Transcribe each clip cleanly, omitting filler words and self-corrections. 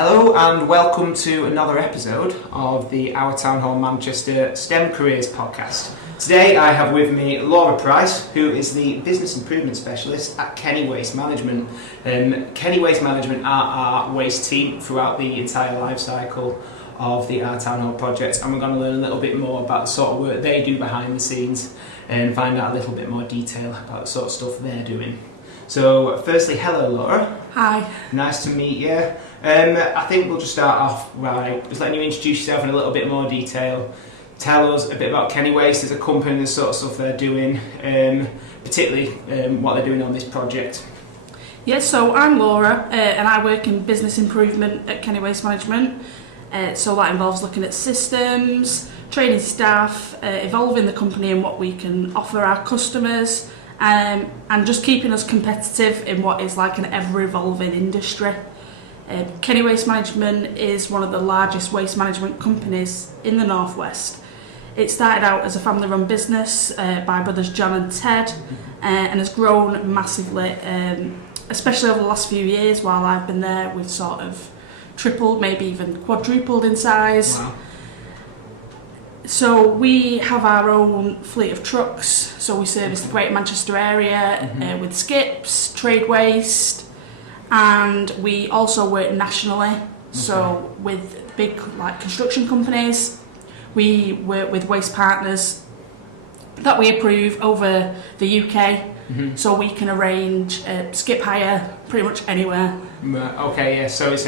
Hello and welcome to another episode of the Our Town Hall Manchester STEM Careers podcast. Today I have with me Laura Price, who is the Business Improvement Specialist at Kenny Waste Management. Kenny Waste Management are our waste team throughout the entire life cycle of the Our Town Hall project, and we're going to learn a little bit more about the sort of work they do behind the scenes and find out a little bit more detail about the sort of stuff they're doing. So firstly, hello Laura. Hi. Nice to meet you. I think we'll just start off by just letting you introduce yourself in a little bit more detail. Tell us a bit about Kenny Waste as a company, the sort of stuff they're doing, particularly what they're doing on this project. Yes, so I'm Laura and I work in business improvement at Kenny Waste Management. So that involves looking at systems, training staff, evolving the company and what we can offer our customers, and just keeping us competitive in what is like an ever-evolving industry. Kenny Waste Management is one of the largest waste management companies in the Northwest. It started out as a family-run business by brothers John and Ted, and has grown massively, especially over the last few years. While I've been there, we've sort of tripled, maybe even quadrupled in size. Wow. So we have our own fleet of trucks, so we service the Greater Manchester area with skips, trade waste, and we also work nationally. So with big like construction companies, we work with waste partners that we approve over the UK, so we can arrange skip hire pretty much anywhere. Okay, yeah, so it's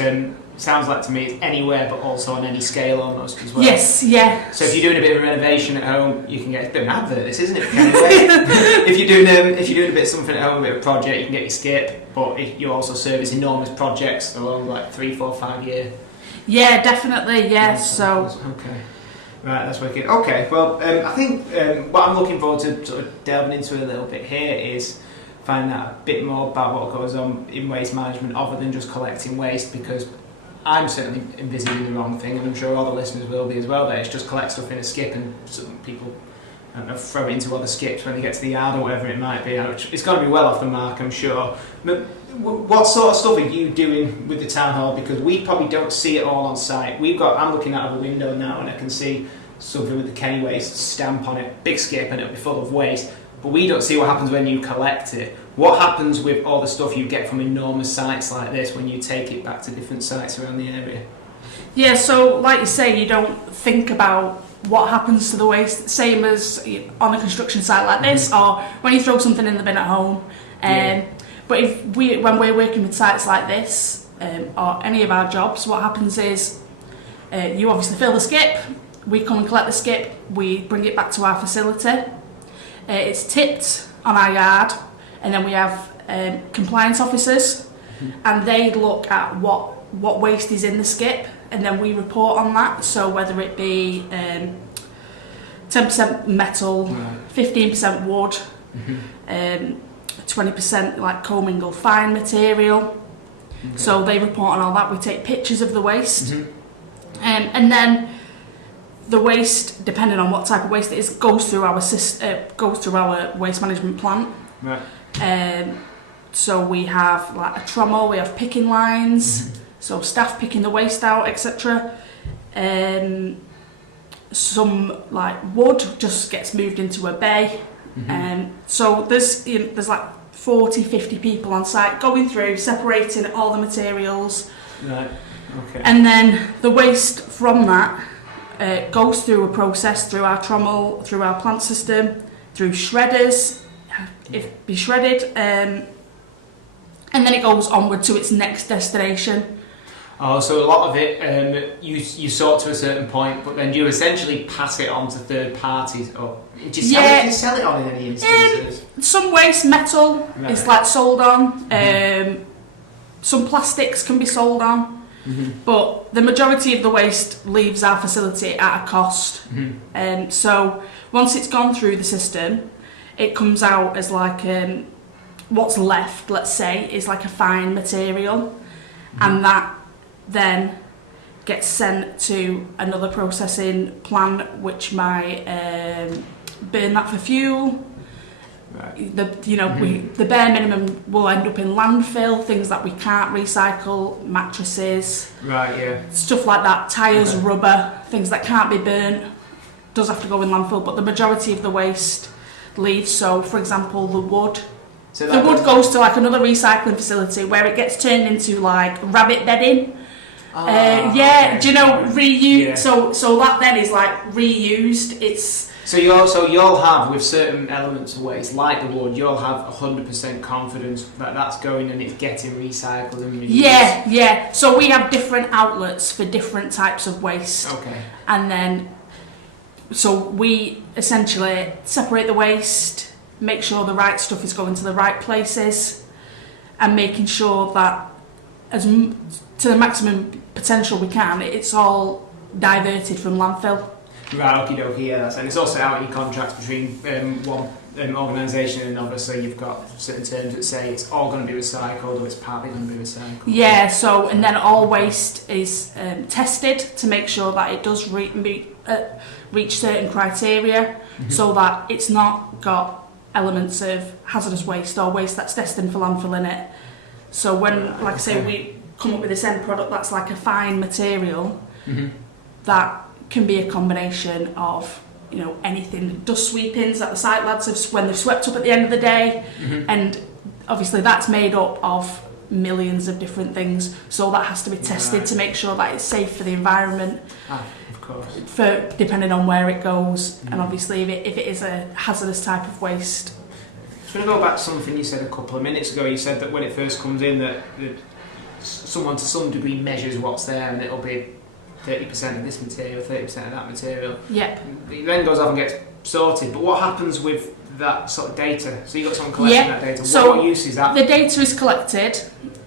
sounds like to me it's anywhere but also on any scale almost as well. Yes, yeah. So if you're doing a bit of a renovation at home, you can get a bit of an advert, this isn't it? if you're doing a bit of something at home, a bit of a project, you can get your skip, but if you also service enormous projects along like 3, 4, 5 year. Yeah, definitely, yeah. So okay. Right, that's wicked. Okay, well, I think what I'm looking forward to sort of delving into a little bit here is finding out a bit more about what goes on in waste management other than just collecting waste, because I'm certainly envisaging the wrong thing, and I'm sure other listeners will be as well, that it's just collect stuff in a skip and some people throw it into other skips when they get to the yard or whatever it might be. It's got to be well off the mark, I'm sure. But what sort of stuff are you doing with the town hall? Because we probably don't see it all on site. I'm looking out of a window now and I can see something with the Kenny Waste stamp on it, big skip, and it'll be full of waste. But we don't see what happens when you collect it. What happens with all the stuff you get from enormous sites like this when you take it back to different sites around the area? yeah, so like you say, you don't think about what happens to the waste, same as on a construction site like this, or when you throw something in the bin at home. But when we're working with sites like this, or any of our jobs, what happens is you obviously fill the skip, we come and collect the skip, we bring it back to our facility, it's tipped on our yard, and then we have compliance officers, and they look at what waste is in the skip, and then we report on that. So whether it be 10% metal, 15% wood, 20% like commingled fine material. So they report on all that. We take pictures of the waste, and then the waste, depending on what type of waste it is, goes through our waste management plant. Right. So we have like a trommel, we have picking lines, so staff picking the waste out, etc. Some like wood just gets moved into a bay. So there's like 40, 50 people on site going through, separating all the materials. Right. Okay. And then the waste from that goes through a process, through our trommel, through our plant system, through shredders, it be shredded, and then it goes onward to its next destination. Oh, so a lot of it you sort to a certain point, but then you essentially pass it on to third parties, or do you sell it on in any instances? Some waste metal is like sold on. Some plastics can be sold on, but the majority of the waste leaves our facility at a cost. So once it's gone through the system, it comes out as like what's left, let's say, is like a fine material, and that then gets sent to another processing plant which might burn that for fuel, Right. The bare minimum will end up in landfill, things that we can't recycle, mattresses, Right, yeah. stuff like that, tyres, Okay. rubber, things that can't be burnt, does have to go in landfill, but the majority of the waste leaves. So, for example, the wood. So The wood goes to like another recycling facility where it gets turned into like rabbit bedding. Okay. Do you know, reuse? Yeah. So that then is like reused. It's So you'll have, with certain elements of waste, like the wood, you'll have 100% confidence that that's going and it's getting recycled and reused. yeah. So we have different outlets for different types of waste, Okay. and then so we essentially separate the waste, make sure the right stuff is going to the right places, and making sure that to the maximum potential we can, it's all diverted from landfill. Right, okie dokie, yeah, and it's also out in your contracts between one organisation and obviously you've got certain terms that say it's all going to be recycled or it's partly going to be recycled. Yeah, so and then all waste is tested to make sure that it does reach certain criteria, so that it's not got elements of hazardous waste or waste that's destined for landfill in it. So when, like I say, we come up with this end product that's like a fine material that can be a combination of, anything, dust sweepings that the site lads have when they've swept up at the end of the day, and obviously that's made up of millions of different things, so that has to be tested to make sure that it's safe for the environment. Of course. For depending on where it goes, and obviously if it is a hazardous type of waste. So I'm going to go back to something you said a couple of minutes ago. You said that when it first comes in that someone to some degree measures what's there and it'll be 30% of this material, 30% of that material. Yeah. It then goes off and gets sorted. But what happens with that sort of data? So you've got someone collecting that data. So what use is that? The data is collected.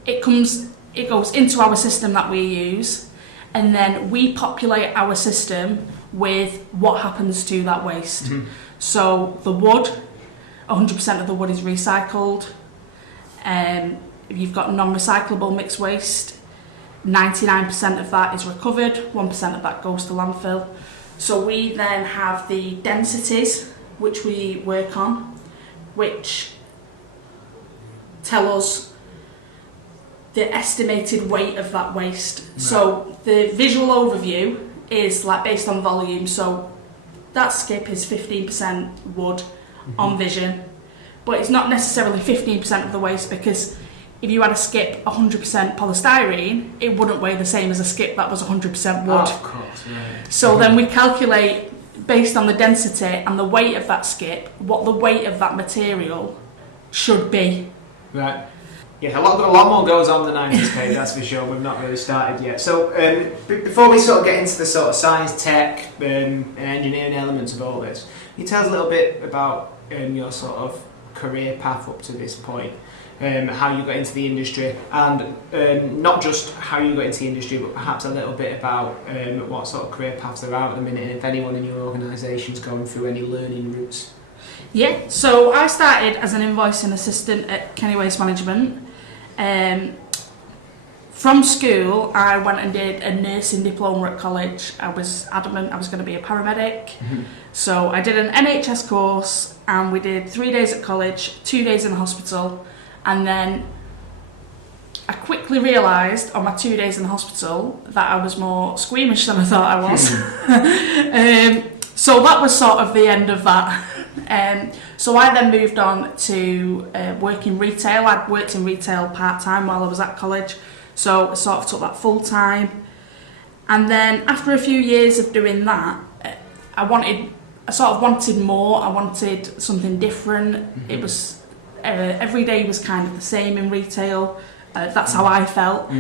It goes into our system that we use, and then we populate our system with what happens to that waste. So the wood, 100% of the wood is recycled. You've got non-recyclable mixed waste. 99% of that is recovered, 1% of that goes to landfill. So we then have the densities which we work on, which tell us the estimated weight of that waste. Right. So the visual overview is like based on volume. So that skip is 15% wood on vision, but it's not necessarily 15% of the waste, because if you had a skip 100% polystyrene, it wouldn't weigh the same as a skip that was 100% wood. Oh, of course, yeah. So then we calculate, based on the density and the weight of that skip, what the weight of that material should be. Right. Yeah, a lot more goes on than 90k, that's for sure. We've not really started yet. So before we sort of get into the sort of science, tech, and engineering elements of all this, can you tell us a little bit about your sort of career path up to this point? How you got into the industry, and not just how you got into the industry, but perhaps a little bit about what sort of career paths there are at the minute, and if anyone in your organisation is going through any learning routes. Yeah, so I started as an invoicing assistant at Kenny Waste Management. From school, I went and did a nursing diploma at college. I was adamant I was going to be a paramedic. So I did an NHS course, and we did 3 days at college, 2 days in the hospital. And then I quickly realised on my 2 days in the hospital that I was more squeamish than I thought I was. So that was sort of the end of that. So I then moved on to work in retail. I'd worked in retail part-time while I was at college, so I sort of took that full-time. And then after a few years of doing that, I sort of wanted more. I wanted something different. It was every day was kind of the same in retail. That's how I felt.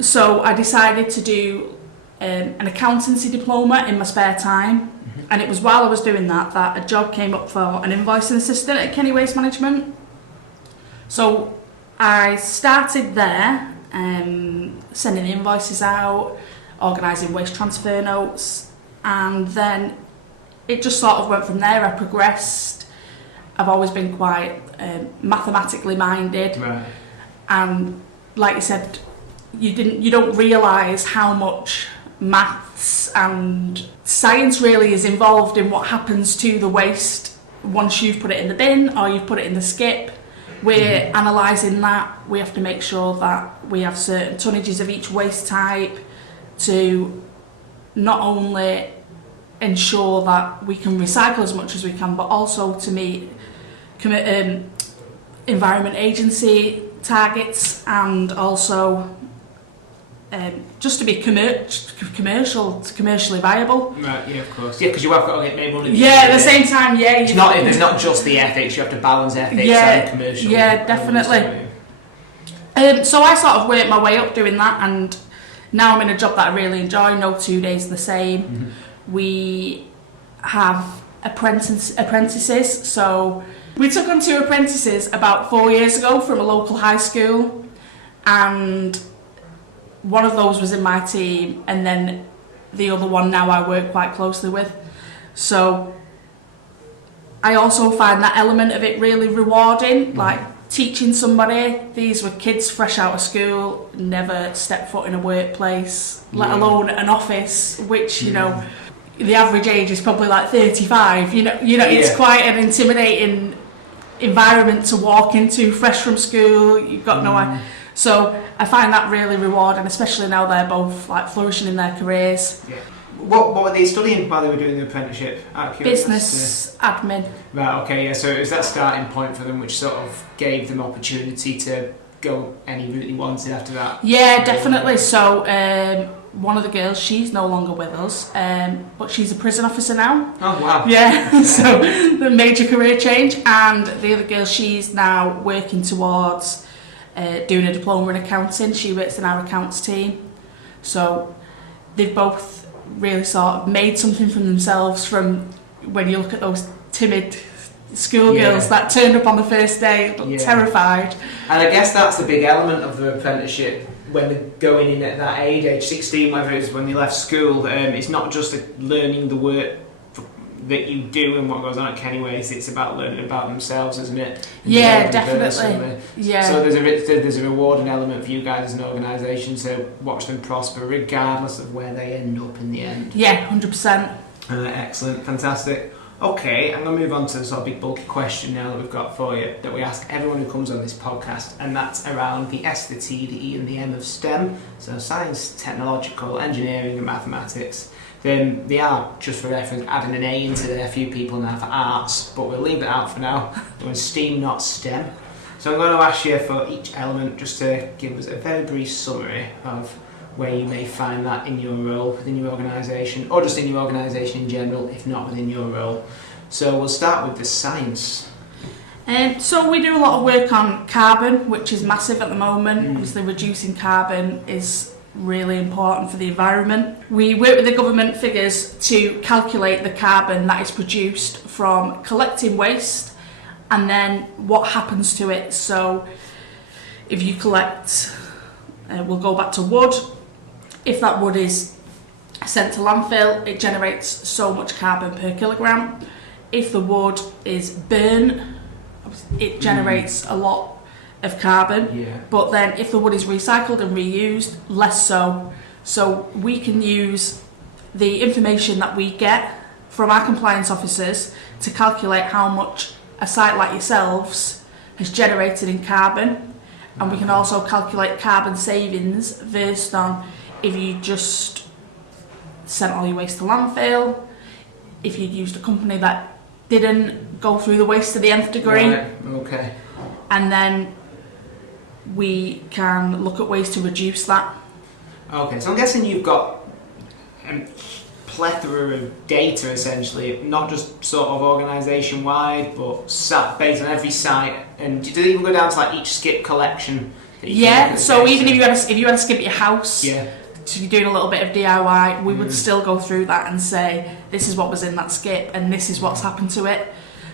So I decided to do an accountancy diploma in my spare time. And it was while I was doing that a job came up for an invoicing assistant at Kenny Waste Management. So I started there, sending the invoices out, organising waste transfer notes, and then it just sort of went from there. I progressed. I've always been quite mathematically minded, right. And like you said, you don't realise how much maths and science really is involved in what happens to the waste once you've put it in the bin or you've put it in the skip, we're analysing that. We have to make sure that we have certain tonnages of each waste type to not only ensure that we can recycle as much as we can, but also to meet Environment Agency targets, and also just to be commercially viable. Right, yeah, of course. Yeah, because you have got to get made money. Yeah, at the same time, yeah. There's not just the ethics, you have to balance ethics and commercial. Yeah, definitely. So I sort of worked my way up doing that, and now I'm in a job that I really enjoy. No 2 days are the same. Mm-hmm. We have apprentices, so we took on 2 apprentices about 4 years ago from a local high school, and one of those was in my team, and then the other one now I work quite closely with. So I also find that element of it really rewarding, like teaching somebody. These were kids fresh out of school, never stepped foot in a workplace, let alone an office, which, you know, the average age is probably like 35. It's quite an intimidating environment to walk into, fresh from school. You've got no idea. So I find that really rewarding, especially now they're both like flourishing in their careers. Yeah. What were they studying while they were doing the apprenticeship? Business admin. Right, okay, yeah, so it was that starting point for them which sort of gave them opportunity to go any route they wanted after that? Yeah, definitely. So one of the girls, she's no longer with us, but she's a prison officer now. Oh, wow. Yeah, so the major career change. And the other girl, she's now working towards doing a diploma in accounting. She works in our accounts team. So they've both really sort of made something from themselves from when you look at those timid schoolgirls that turned up on the first day terrified. And I guess that's the big element of the apprenticeship when they're going in at that age 16, whether it's when they left school. It's not just learning the work that you do and what goes on at Kennyways, it's about learning about themselves, isn't it? Yeah, definitely. Yeah. So there's a rewarding element for you guys as an organisation to watch them prosper regardless of where they end up in the end. Yeah, 100%. Excellent, fantastic. Okay, I'm going to move on to the sort of big bulky question now that we've got for you, that we ask everyone who comes on this podcast, and that's around the S, the T, the E and the M of STEM, so science, technological, engineering and mathematics. Then they are, just for reference, adding an A into there, a few people now for arts, but we'll leave it out for now. We're in STEAM, not STEM. So I'm going to ask you for each element just to give us a very brief summary of where you may find that in your role within your organisation, or just in your organisation in general, if not within your role. So we'll start with the science. So we do a lot of work on carbon, which is massive at the moment. Obviously reducing carbon is really important for the environment. We work with the government figures to calculate the carbon that is produced from collecting waste and then what happens to it. So if you collect, we'll go back to wood. If that wood is sent to landfill, it generates so much carbon per kilogram. If the wood is burnt, it generates a lot of carbon. But then if the wood is recycled and reused, less so. So we can use the information that we get from our compliance officers to calculate how much a site like yourselves has generated in carbon, and we can also calculate carbon savings based on if you just sent all your waste to landfill, if you'd used a company that didn't go through the waste to the nth degree. Right. Okay. And then we can look at ways to reduce that. Okay, so I'm guessing you've got a plethora of data essentially, not just sort of organisation wide, but based on every site. And do they even go down to like each skip collection? Yeah, so even if you had to skip at your house, so you're doing a little bit of DIY, we would still go through that and say, this is what was in that skip and this is what's happened to it,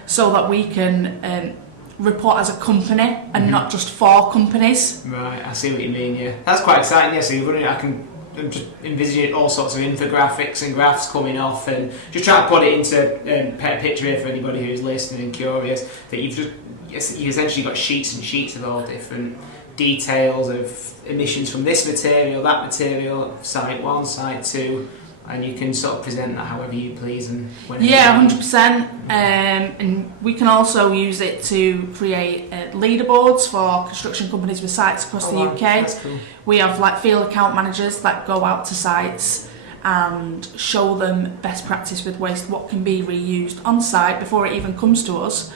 so that we can report as a company and not just for companies. Right, I see what you mean, yeah. That's quite exciting, yeah, so you're running, I'm just envisaging all sorts of infographics and graphs coming off, and just trying to put it into a picture here for anybody who's listening and curious, that you've essentially got sheets and sheets of all different details of emissions from this material, that material, site 1, site 2, and you can sort of present that however you please and whenever. Yeah, you 100%. And we can also use it to create leaderboards for construction companies with sites across the UK. That's cool. We have like field account managers that go out to sites and show them best practice with waste, what can be reused on site before it even comes to us,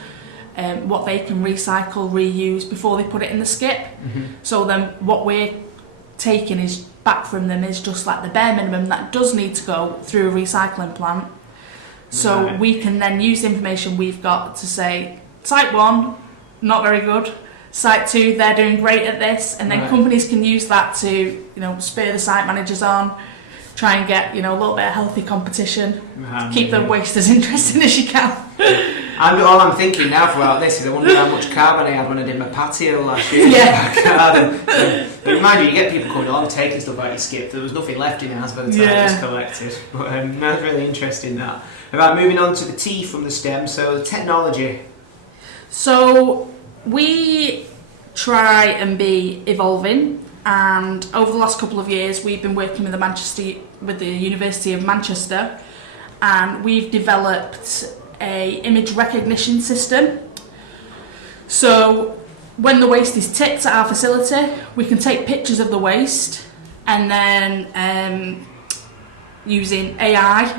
what they can recycle, reuse before they put it in the skip. Mm-hmm. So then what we're taking is back from them is just like the bare minimum that does need to go through a recycling plant. So Right. we can then use the information we've got to say, site 1, not very good. Site 2, they're doing great at this. And then Right. companies can use that to, spur the site managers on, try and get, a little bit of healthy competition, keep the waste as interesting as you can. All I'm thinking now throughout this is I wonder how much carbon I had when I did my patio last year. Yeah. But mind you get people coming along taking stuff out your skip. There was nothing left in ours by the time it was collected. But that's really interesting that. Right, moving on to the T from the STEM, so the technology. So we try and be evolving, and over the last couple of years we've been working with the University of Manchester, and we've developed a image recognition system. So when the waste is tipped at our facility, we can take pictures of the waste, and then using AI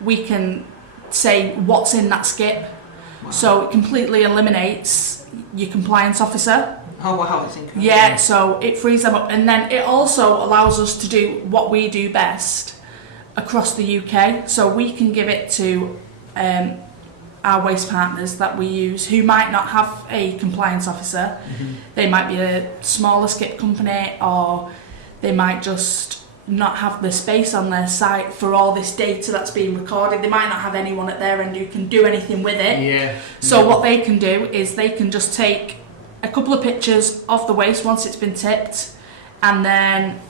we can say what's in that skip. Wow. So it completely eliminates your compliance officer. Oh wow, that's incredible. Yeah, so it frees them up, and then it also allows us to do what we do best across the UK. So we can give it to our waste partners that we use who might not have a compliance officer. Mm-hmm. They might be a smaller skip company, or they might just not have the space on their site for all this data that's being recorded. They might not have anyone at their end who can do anything with it. Yeah. So what they can do is they can just take a couple of pictures of the waste once it's been tipped, and then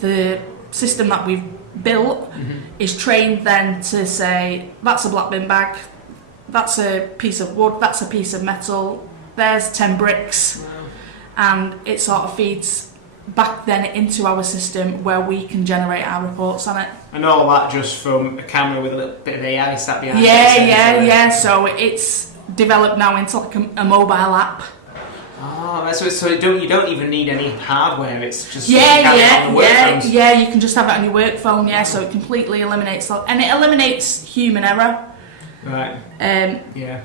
the system that we've built is trained then to say, that's a black bin bag, that's a piece of wood, that's a piece of metal, there's 10 bricks. Wow. And it sort of feeds back then into our system where we can generate our reports on it. And all that just from a camera with a little bit of AI sat behind it. Yeah. So it's developed now into like a mobile app. Oh, so you don't even need any hardware. It's just Yeah. on the work phones. You can just have it on your work phone. Yeah, so it completely eliminates that, and it eliminates human error. Right. Yeah.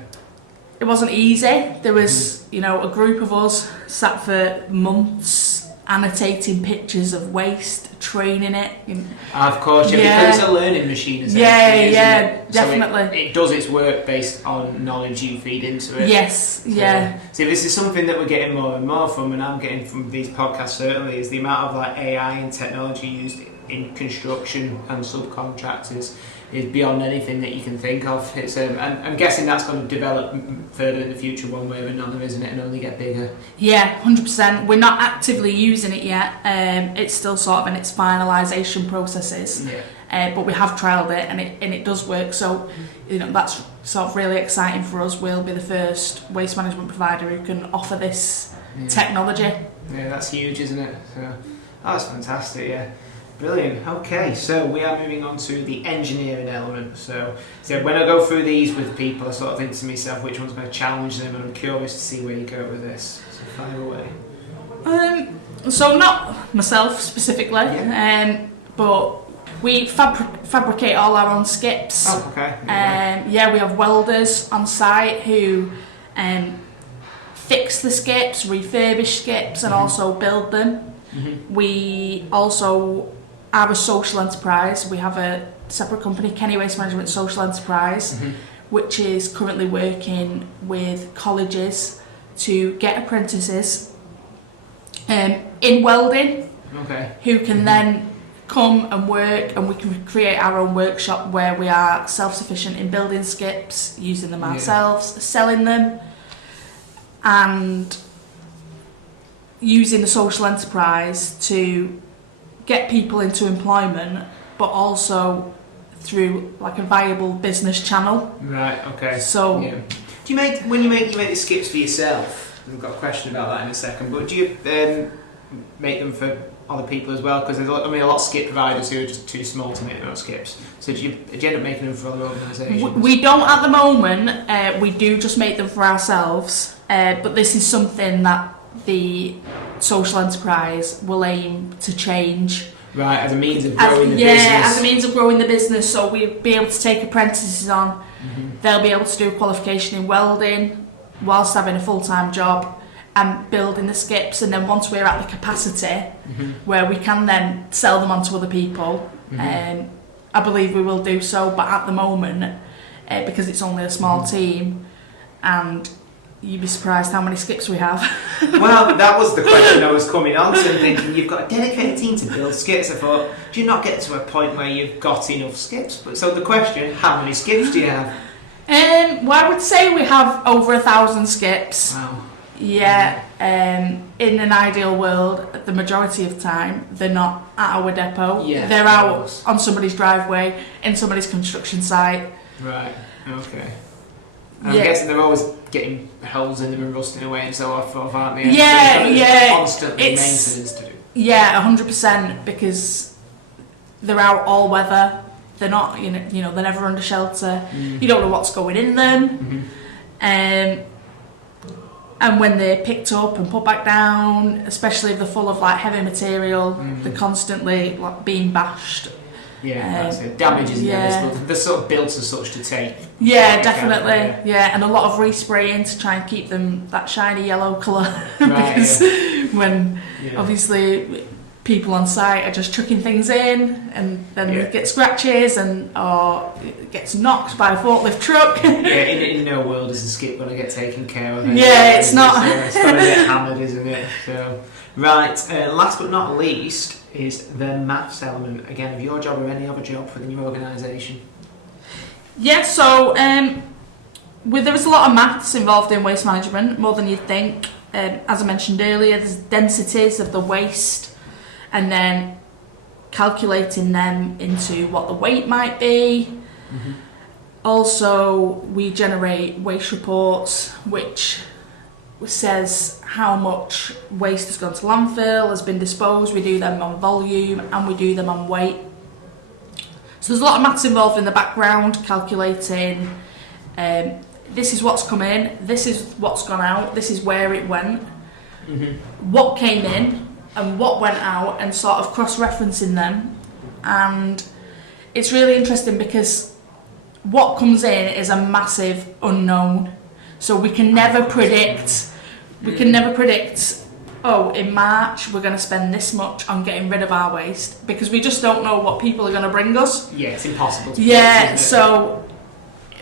It wasn't easy. There was, a group of us sat for months annotating pictures of waste, training it. Of course, because it's a learning machine. Definitely. So it does its work based on knowledge you feed into it. Yes, yeah. See, this is something that we're getting more and more from, and I'm getting from these podcasts certainly, is the amount of like AI and technology used in construction and subcontractors is beyond anything that you can think of. It's and I'm guessing that's going to develop further in the future one way or another, isn't it, and only get bigger. Yeah, 100%. We're not actively using it yet. It's still sort of in its finalisation processes. Yeah. But we have trialled it, and it does work. So, that's sort of really exciting for us. We'll be the first waste management provider who can offer this technology. Yeah, that's huge, isn't it? So, that's fantastic. Yeah. Brilliant. Okay, so we are moving on to the engineering element. So when I go through these with people, I sort of think to myself, which one's going to challenge them, and I'm curious to see where you go with this. So fire away. So not myself specifically, but we fabricate all our own skips. Oh, okay. We have welders on site who fix the skips, refurbish skips, and also build them. Mm-hmm. We also are a social enterprise. We have a separate company, Kenny Waste Management Social Enterprise, which is currently working with colleges to get apprentices in welding, who can then come and work, and we can create our own workshop where we are self-sufficient in building skips, using them ourselves, selling them, and using the social enterprise to get people into employment, but also through like a viable business channel. Right. Okay. So, do you make the skips for yourself? I've got a question about that in a second. But do you make them for other people as well? Because there's, I mean, a lot of skip providers who are just too small to make their own skips. So do you end up making them for other organisations? We don't at the moment. We do just make them for ourselves. But this is something that the social enterprise will aim to change. Right, as a means of growing the business. Yeah, as a means of growing the business. So we'll be able to take apprentices on. Mm-hmm. They'll be able to do a qualification in welding whilst having a full-time job and building the skips. And then once we're at the capacity Mm-hmm. where we can then sell them on to other people, Mm-hmm. I believe we will do so. But at the moment, because it's only a small Mm-hmm. team, and you'd be surprised how many skips we have. Well, that was the question I was coming on to, thinking you've got a dedicated team to build skips. I thought, do you not get to a point where you've got enough skips? But so the question, how many skips do you have? Well, I would say we have over 1,000 skips. Wow. Yeah, in an ideal world, the majority of time, they're not at our depot. Yeah, they're of out course. on somebody's driveway, in somebody's construction site. Right, okay. I'm Yeah. guessing they're always getting holes in them and rusting away and so forth, aren't they? Yeah, So there's yeah, constantly it's- maintenance to do. Yeah, 100%, because they're out all weather. They're not, they're never under shelter. Mm. You don't know what's going in them. Mhm. And when they're picked up and put back down, especially if they're full of like heavy material, Mhm. they're constantly like being bashed. Yeah, that's it. Damage is yeah. inevitable. They're sort of built as such to take. Yeah, Okay, definitely. Yeah, and a lot of respraying to try and keep them that shiny yellow colour. Right, because when Yeah. obviously people on site are just chucking things in, and then Yeah. they get scratches or it gets knocked by a forklift truck. Yeah, in no world is the skip going to get taken care of. Yeah, it's not. It's got to get hammered, isn't it? So, right, last but not least is the maths element. Again, of your job or any other job within your organisation. Yeah, so there is a lot of maths involved in waste management, more than you'd think. As I mentioned earlier, there's densities of the waste, and then calculating them into what the weight might be. Mm-hmm. Also, we generate waste reports, which says how much waste has gone to landfill, has been disposed. We do them on volume and we do them on weight. So there's a lot of maths involved in the background, calculating this is what's come in, this is what's gone out, this is where it went, what came in and what went out, and sort of cross-referencing them. And it's really interesting because what comes in is a massive unknown. So we can never predict, oh, in March we're going to spend this much on getting rid of our waste, because we just don't know what people are going to bring us. Yeah, it's impossible to Yeah, predict, isn't it? so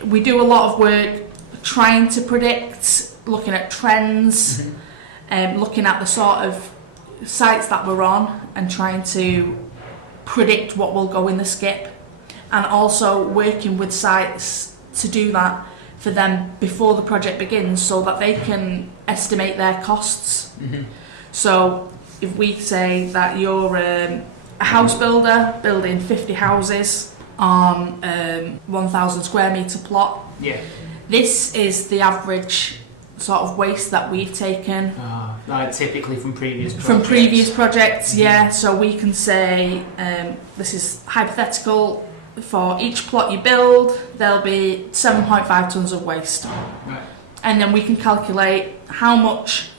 we do a lot of work trying to predict, looking at trends, looking at the sort of sites that we're on and trying to predict what will go in the skip, and also working with sites to do that for them before the project begins so that they can estimate their costs. So if we say that you're a house builder building 50 houses on 1,000 square metre plot, Yeah. this is the average sort of waste that we've taken Like typically from previous projects. from previous projects. Yeah, so we can say this is hypothetical. For each plot you build, there'll be 7.5 tonnes of waste. Right. And then we can calculate how much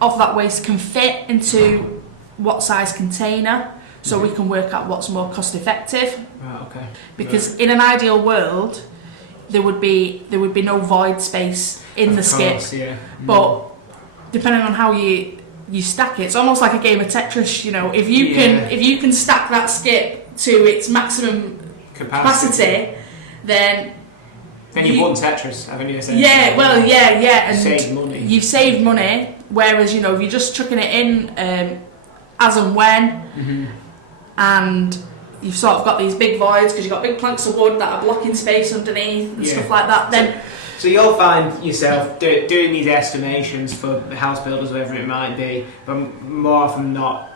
of that waste can fit into what size container, so we can work out what's more cost effective. Right, okay. Because in an ideal world, there would be no void space in Of the skip. course, yeah. But depending on how you stack it, it's almost like a game of Tetris. If you can stack that skip to its maximum capacity, then you've won Tetris, haven't you? essentially? yeah, and Saved money. you've saved money. Whereas if you're just chucking it in as and when, and you've sort of got these big voids because you've got big planks of wood that are blocking space underneath and stuff like that, then So you'll find yourself doing these estimations for house builders, whatever it might be, but more often than not,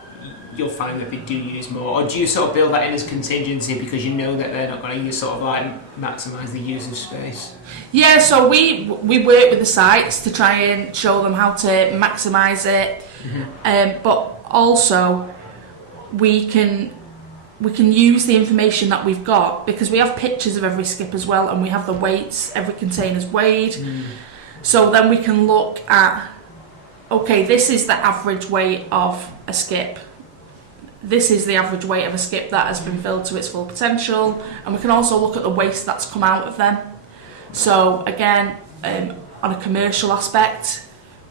you'll find that they do use more. Or do you sort of build that in as contingency because you know that they're not going to use sort of like maximise the use of space? yeah, so we work with the sites to try and show them how to maximise it, but also we can use the information that we've got, because we have pictures of every skip as well, and we have the weights, every container's weighed. So then we can look at, okay, this is the average weight of a skip. This is the average weight of a skip that has been filled to its full potential, and we can also look at the waste that's come out of them. So again, on a commercial aspect,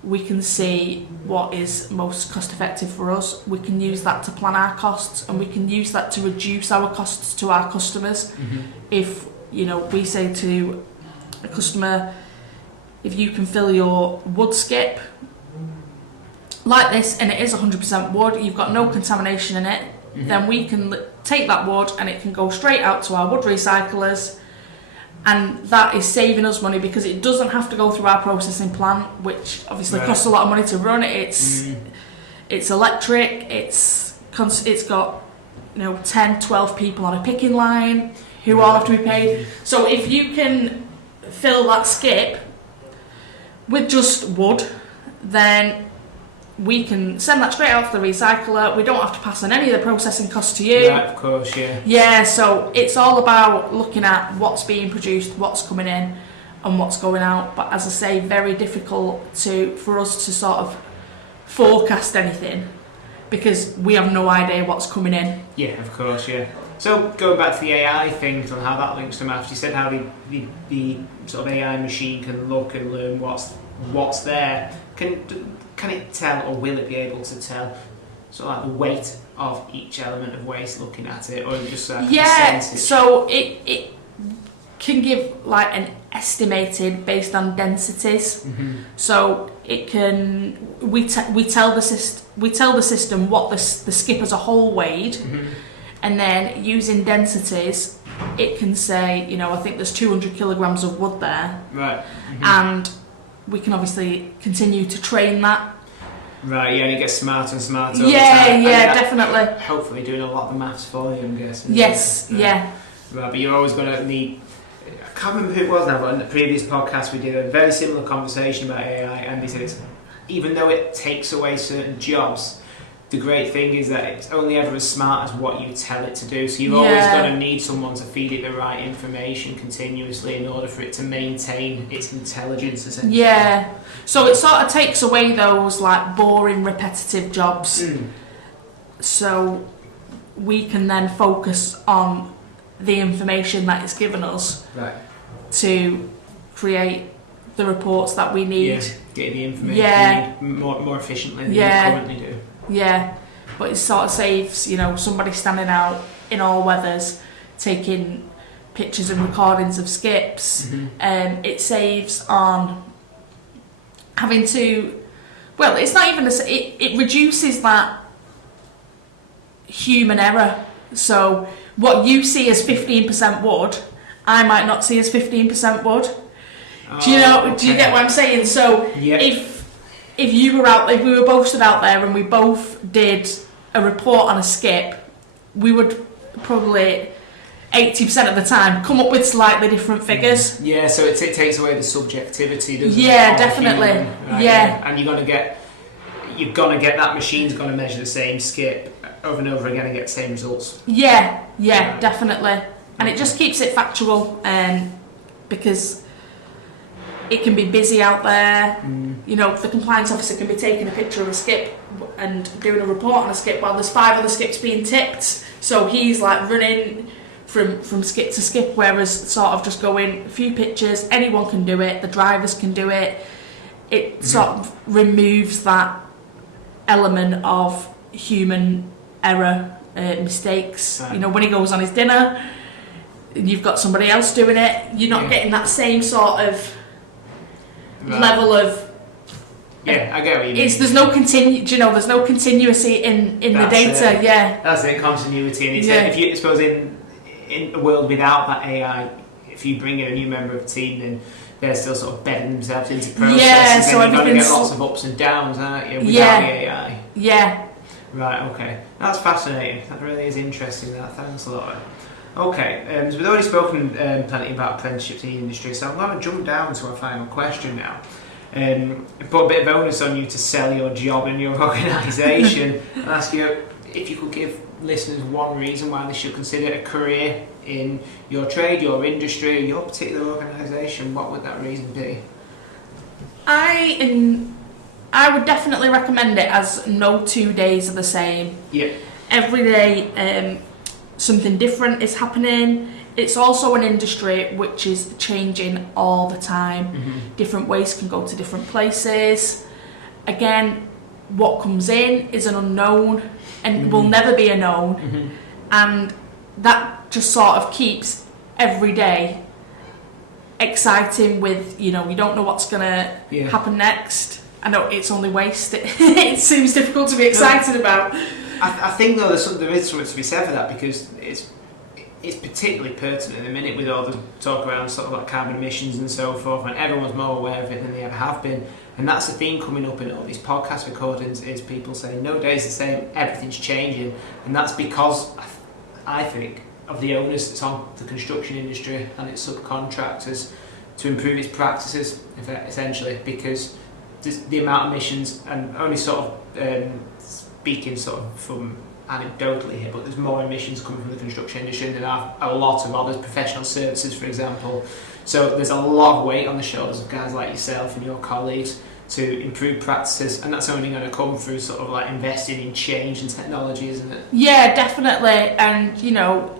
we can see what is most cost effective for us. We can use that to plan our costs, and we can use that to reduce our costs to our customers. If, you know, we say to a customer, if you can fill your wood skip like this, and it is 100% wood, you've got no contamination in it, then we can take that wood and it can go straight out to our wood recyclers. And that is saving us money, because it doesn't have to go through our processing plant, which obviously costs a lot of money to run. It's electric. It's got 10, 12 people on a picking line who all have to be paid. So if you can fill that skip with just wood, then we can send that straight out to the recycler. We don't have to pass on any of the processing costs to you. Right, of course, yeah. Yeah, so it's all about looking at what's being produced, what's coming in, and what's going out. But as I say, very difficult for us to sort of forecast anything, because we have no idea what's coming in. Yeah, of course, yeah. So going back to the AI things and how that links to maths, you said how the sort of AI machine can look and learn what's there. Can it tell, or will it be able to tell, sort of like the weight of each element of waste looking at it, or just a percentage? So it can give like an estimated based on densities. So it can we tell the system what the skip as a whole weighed, and then using densities, it can say, I think there's 200 kilograms of wood there, right? And we can obviously continue to train that. Right, yeah, and it gets smarter and smarter. Yeah, definitely. Hopefully doing a lot of the maths for you, I'm guessing. Yes, yeah. Right, but you're always going to need... I can't remember who it was now, but in the previous podcast we did a very similar conversation about AI, and they said even though it takes away certain jobs, the great thing is that it's only ever as smart as what you tell it to do. So you're always going to need someone to feed it the right information continuously in order for it to maintain its intelligence, essentially. Yeah. So it sort of takes away those like boring, repetitive jobs. So we can then focus on the information that it's given us to create the reports that we need. Yeah, get the information we need more efficiently than you currently do. Yeah, but it sort of saves, somebody standing out in all weathers taking pictures and recordings of skips. It saves on having to, well, it's not even, it reduces that human error. So what you see as 15% wood, I might not see as 15% wood. Do you get what I'm saying? So if we were both stood out there and we both did a report on a skip, we would probably 80% of the time come up with slightly different figures. Yeah, so it takes away the subjectivity, doesn't it? Yeah, definitely. Right? Yeah. And you're gonna get that machine's gonna measure the same skip over and over again and get the same results. Yeah, definitely. And it just keeps it factual, because it can be busy out there. The compliance officer can be taking a picture of a skip and doing a report on a skip while there's 5 other skips being tipped. So he's like running from skip to skip, whereas sort of just going a few pictures, anyone can do it, the drivers can do it. It sort of removes that element of human error, mistakes. Right. When he goes on his dinner and you've got somebody else doing it, you're not getting that same sort of level of I get what you mean. There's no there's no continuity in the data. That's it, continuity. And if you suppose in a world without that AI, if you bring in a new member of the team, then they're still sort of bedding themselves into processes. So you're going to get lots of ups and downs, aren't you, without the AI? Yeah. Right, okay. That's fascinating. That really is interesting, that. Thanks a lot. Okay, so we've already spoken plenty about apprenticeships in the industry, so I'm going to jump down to our final question now. Put a bit of onus on you to sell your job and your organisation and ask you if you could give listeners one reason why they should consider a career in your trade, your industry, your particular organisation, what would that reason be? I would definitely recommend it, as no 2 days are the same. Yeah. Every day something different is happening. It's also an industry which is changing all the time. Mm-hmm. Different waste can go to different places. Again, what comes in is an unknown and will never be a known. Mm-hmm. And that just sort of keeps every day exciting with, you don't know what's going to happen next. I know it's only waste. It seems difficult to be excited about. I think though there is something to be said for that, because it's particularly pertinent at the minute with all the talk around sort of like carbon emissions and so forth, and everyone's more aware of it than they ever have been. And that's the theme coming up in all these podcast recordings, is people saying no day's the same, everything's changing. And that's because I think of the onus that's on the construction industry and its subcontractors to improve its practices, essentially, because the amount of emissions, and only sort of speaking sort of from anecdotally here, but there's more emissions coming from the construction industry than a lot of others, professional services for example. So there's a lot of weight on the shoulders of guys like yourself and your colleagues to improve practices, and that's only going to come through sort of like investing in change and technology, isn't it? Yeah, definitely. And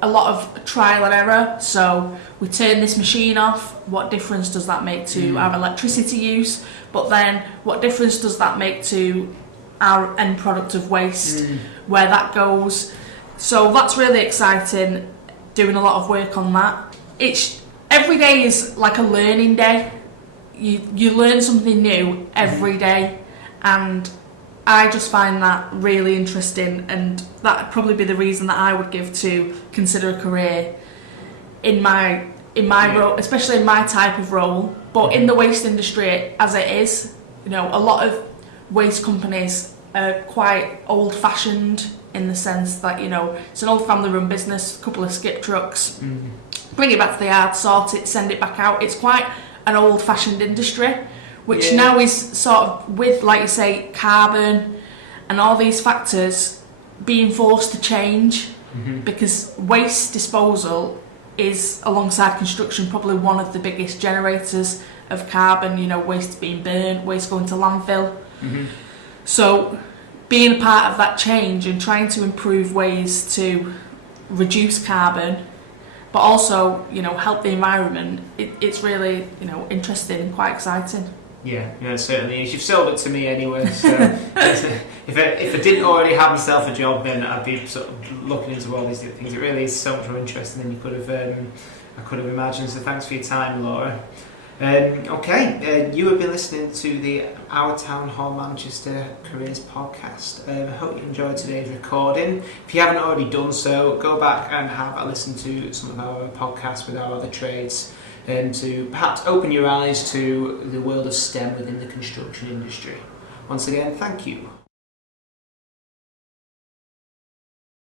a lot of trial and error. So we turn this machine off, what difference does that make to our electricity use? But then what difference does that make to our end product of waste, where that goes? So that's really exciting, doing a lot of work on that. Every day is like a learning day. You learn something new every day, and I just find that really interesting, and that'd probably be the reason that I would give to consider a career in my role, especially in my type of role. But in the waste industry as it is, a lot of waste companies are quite old-fashioned in the sense that it's an old family-run business, a couple of skip trucks, bring it back to the yard, sort it, send it back out. It's quite an old-fashioned industry, which now is sort of, with, like you say, carbon and all these factors, being forced to change, because waste disposal is, alongside construction, probably one of the biggest generators of carbon. Waste being burnt, waste going to landfill. So being a part of that change and trying to improve ways to reduce carbon, but also, help the environment, it's really, interesting and quite exciting. Yeah, it certainly is. You've sold it to me anyway, so if I didn't already have myself a job, then I'd be sort of looking into all these things. It really is so much more interesting than I could have imagined, so thanks for your time, Laura. You have been listening to the Our Town Hall Manchester Careers podcast. I hope you enjoyed today's recording. If you haven't already done so, go back and have a listen to some of our podcasts with our other trades, and to perhaps open your eyes to the world of STEM within the construction industry. Once again, thank you.